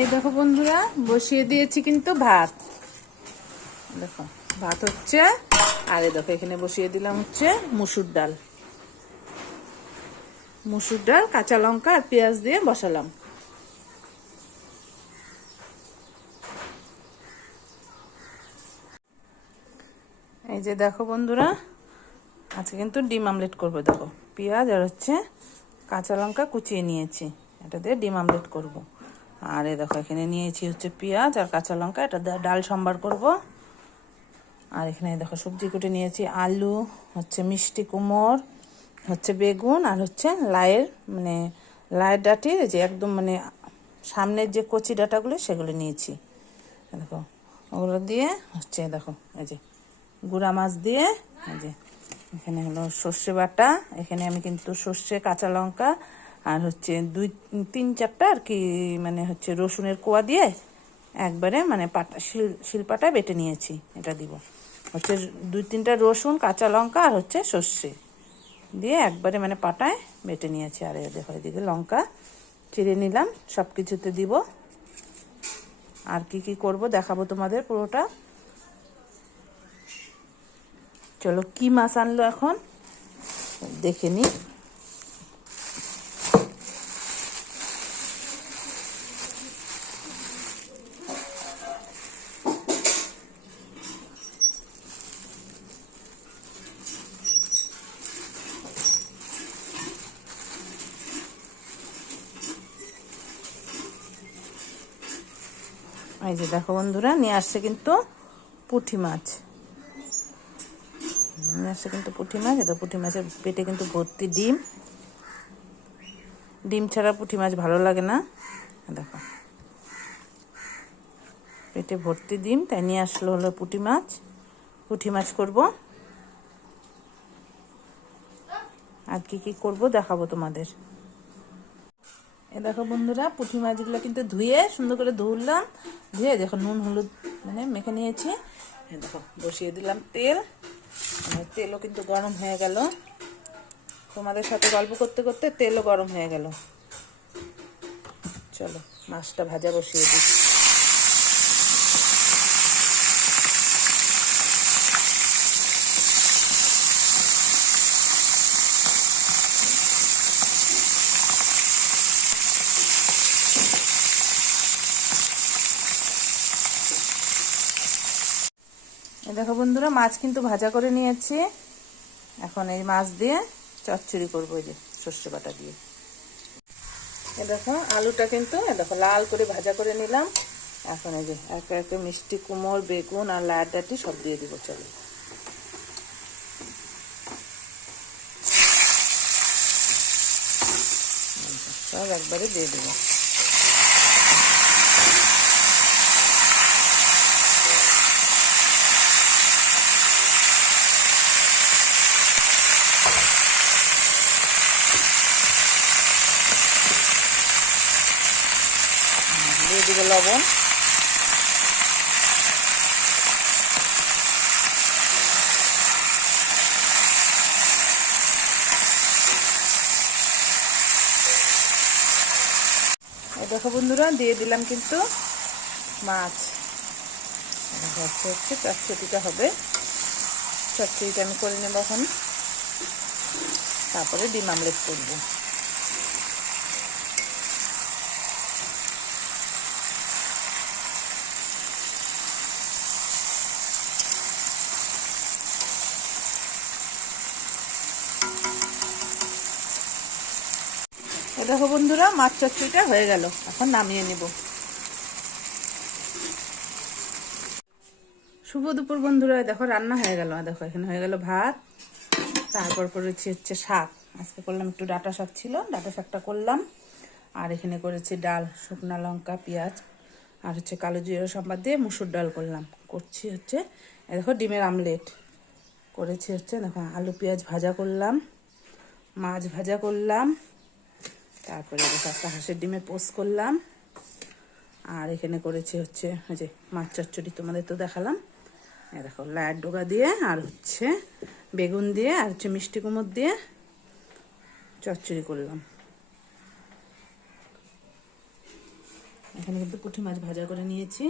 এই দেখো বন্ধুরা, বসিয়ে দিয়েছি কিন্তু ভাত। দেখো ভাত হচ্ছে, আর এই দেখো এখানে বসিয়ে দিলাম হচ্ছে মুসুর ডাল। মুসুর ডাল, কাঁচা লঙ্কা আর পেঁয়াজ দিয়ে বসালাম। এই যে দেখো বন্ধুরা, আজকে কিন্তু ডিম আমলেট করবো। দেখো পেঁয়াজ আর হচ্ছে কাঁচা লঙ্কা কুচিয়ে নিয়েছি, এটা দিয়ে ডিম আমলেট করব। আর এই দেখো এখানে নিয়েছি হচ্ছে পেঁয়াজ আর কাঁচা লঙ্কা, এটা দিয়ে ডাল সম্বার করব। আর এখানে দেখো সবজি কুটে নিয়েছি, আলু, হচ্ছে মিষ্টি কুমড়, হচ্ছে বেগুন, আর হচ্ছে লাইয়ের মানে লাইয়ের ডাঁটির যে একদম মানে সামনের যে কচি ডাঁটাগুলো সেগুলো নিয়েছি। দেখো ওগুলো দিয়ে হচ্ছে দেখো এই যে গুঁড়া মাছ দিয়ে, এই যে এখানে হলো সর্ষে বাটা। এখানে আমি কিন্তু সর্ষে, কাঁচা লঙ্কা আর হচ্ছে 2-3-4টা আর কি মানে হচ্ছে রসুনের কোয়া দিয়ে একবারে মানে পাটা শিলপাটায় বেটে নিয়েছি। এটা দিব হচ্ছে 2-3টা রসুন, কাঁচা লঙ্কা আর হচ্ছে সর্ষে দিয়ে একবারে মানে পাটায় বেটে নিয়েছি। আর দেখো এদিকে লঙ্কা চিড়ে নিলাম, সব কিছুতে দিব। আর কি কি করব দেখাবো তোমাদের পুরোটা। চলো কি মাছ আনলো এখন দেখে নি। এই যে দেখো বন্ধুরা, নিয়ে আসছে কিন্তু পুঁটি মাছ। নিয়ে আসছে কিন্তু পুঁটি মাছ। এটা পুঁটি মাছের পেটে কিন্তু ভর্তি ডিম। ডিম ছাড়া পুঁটি মাছ ভালো লাগে না। দেখো পেটে ভর্তি ডিম, তাই নিয়ে আসলো হলো পুঁটি মাছ। পুঁটি মাছ করব। আর কি কি করব দেখাবো তোমাদের। এ দেখো বন্ধুরা, পুঁটি মাছগুলো কিন্তু ধুয়ে সুন্দর করে ধুলাম। ধুয়ে দেখো নুন হলুদ মানে মেখে নিয়েছি। দেখো বসিয়ে দিলাম তেল। তেলও কিন্তু গরম হয়ে গেল। তোমাদের সাথে গল্প করতে করতে তেলও গরম হয়ে গেল। চলো মাছটা ভাজা বসিয়ে দিই। দেখো বন্ধুরা, মাছ কিন্তু ভাজা করে নিয়েছি। এখন এই মাছ দিয়ে চচ্চড়ি করবো, এই যে সর্ষে বাটা দিয়ে। এ দেখো আলুটা কিন্তু দেখো লাল করে ভাজা করে নিলাম। এখন এই যে একে একে মিষ্টি কুমড়, বেগুন আর লাল ডাঁটি সব দিয়ে দিব। চলো সব একবারে দিয়ে দেবো। দিয়ে দিব লবণ। এই দেখো বন্ধুরা, দিয়ে দিলাম কিন্তু মাছ। হচ্ছে হচ্ছে চচ্চড়িটা হবে। চচ্চড়িটা আমি করে নেব এখন, তারপরে ডিম আমলেট করবো। দেখো বন্ধুরা, মাছ চচ্চড়িটা হয়ে গেল। এখন নামিয়ে নিব। শুভ দুপুর বন্ধুরা, দেখো রান্না হয়ে গেল। দেখো এখানে হয়ে গেল ভাত, তারপর করেছি হচ্ছে শাক। আজকে করলাম একটু ডাঁটা শাক ছিল, ডাঁটা শাকটা করলাম। আর এখানে করেছি ডাল, শুকনা লঙ্কা, পেঁয়াজ আর হচ্ছে কালো জিরা সম্বাদ দিয়ে মুসুর ডাল করলাম। করছি হচ্ছে দেখো ডিমের আমলেট করেছি। হচ্ছে দেখো আলু পেঁয়াজ ভাজা করলাম, মাছ ভাজা করলাম, তারপরে দেখো একটা হাঁসের ডিমের পোস্ট করলাম। আর এখানে করেছি হচ্ছে ওই যে মাছ চচ্চড়ি, তোমাদের তো দেখালাম। দেখো লায়ের ডোগা দিয়ে আর হচ্ছে বেগুন দিয়ে আর হচ্ছে মিষ্টি কুমড় দিয়ে চচ্চড়ি করলাম। এখানে কিন্তু পুঁটি মাছ ভাজা করে নিয়েছি,